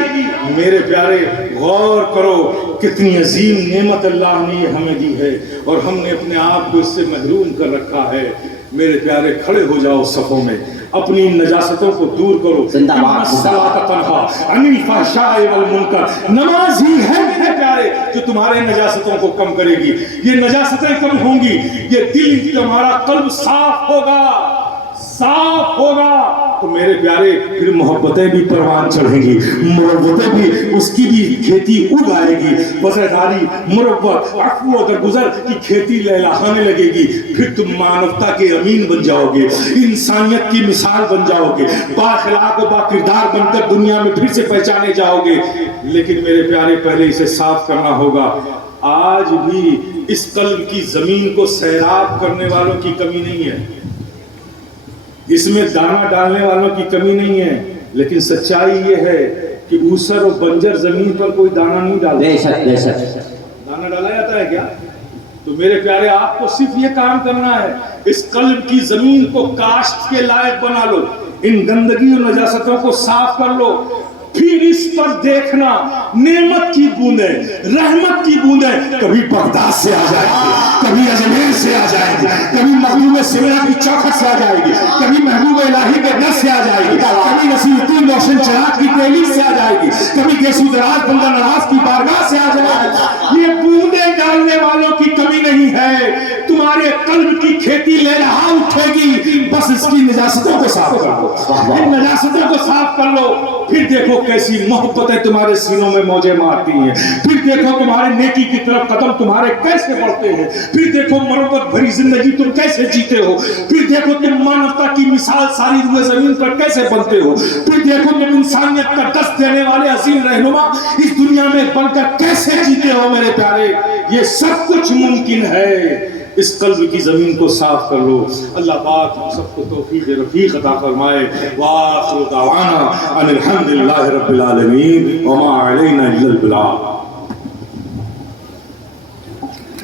میرے پیارے غور کرو کتنی عظیم نعمت اللہ نے ہمیں دی ہے اور ہم نے اپنے آپ کو اس سے محروم کر رکھا ہے. میرے پیارے کھڑے ہو جاؤ صفوں میں، اپنی نجاستوں کو دور کرو. نماز ہی ہے میرے پیارے جو تمہارے نجاستوں کو کم کرے گی. یہ نجاستیں کم ہوں گی، یہ دل تمہارا قلب صاف ہوگا، صاف ہوگا. تو میرے پیارے پھر محبتیں بھی پروان چڑھیں گی, مربتیں بھی, اس کی بھی کھیتی اگ آئے گی, وفاداری, مربت, عفو و درگزر کی کھیتی لہلانے لگے گی. پھر تم مانوتا کے امین بن جاؤ گے, انسانیت کی مثال بن جاؤ گے, بااخلاق و با کردار بن کر دنیا میں پھر سے پہچانے جاؤ گے. لیکن میرے پیارے پہلے اسے صاف کرنا ہوگا. آج بھی اس قلب کی زمین کو سیراب کرنے والوں کی کمی نہیں ہے, اس میں دانہ ڈالنے والوں کی کمی نہیں ہے, لیکن سچائی یہ ہے کہ اوسر و بنجر زمین پر کوئی دانہ نہیں ڈالتا. بے شک بے شک. دانہ ڈالا جاتا ہے کیا؟ تو میرے پیارے آپ کو صرف یہ کام کرنا ہے, اس قلب کی زمین کو کاشت کے لائق بنا لو, ان گندگی اور نجاستوں کو صاف کر لو. پھر اس پر دیکھنا نعمت کی بوندیں, رحمت کی بوندیں کبھی بغداد سے آ جائیں گی, کبھی اجمیر سے آ جائیں گی, کبھی مغلوب سمرا کی چوکھٹ سے آ جائے گی, کبھی محبوب الہی کے گھر سے آ جائے گی, کبھی نصیر الدین روشن چراغ کی دہلیز سے آ جائے گی, کبھی گیسو دراز بندہ نواز کی بارگاہ سے آ جائے گی. یہ بوندیں ڈالنے والوں کی کمی نہیں ہے, تمہارے قلب کی کھیتی لہلہا اٹھے گی. بس اس کی نجاستوں کو صاف کر لو, ان نجاستوں کو صاف کر لو. پھر دیکھو کیسی محبتیں تمہارے سینوں میں موجیں مارتی ہیں, پھر دیکھو تمہارے نیکی کی طرف قدم تمہارے کیسے بڑھتے ہیں, پھر دیکھو مربت بھری زندگی تم کیسے جیتے ہو, پھر دیکھو تم مانوتا کی مثال ساری روئے زمین پر کیسے بنتے ہو, پھر دیکھو تم انسانیت کا دست دینے والے عظیم رہنما اس دنیا میں بن کر کیسے جیتے ہو. میرے پیارے یہ سب کچھ ممکن ہے, اس قلب کی زمین کو صاف کر لو. اللہ پاک ہم سب کو توفیق رفیق عطا فرمائے. وآخر دعوانا ان الحمدللہ رب العالمین وما علینا الا البلاغ.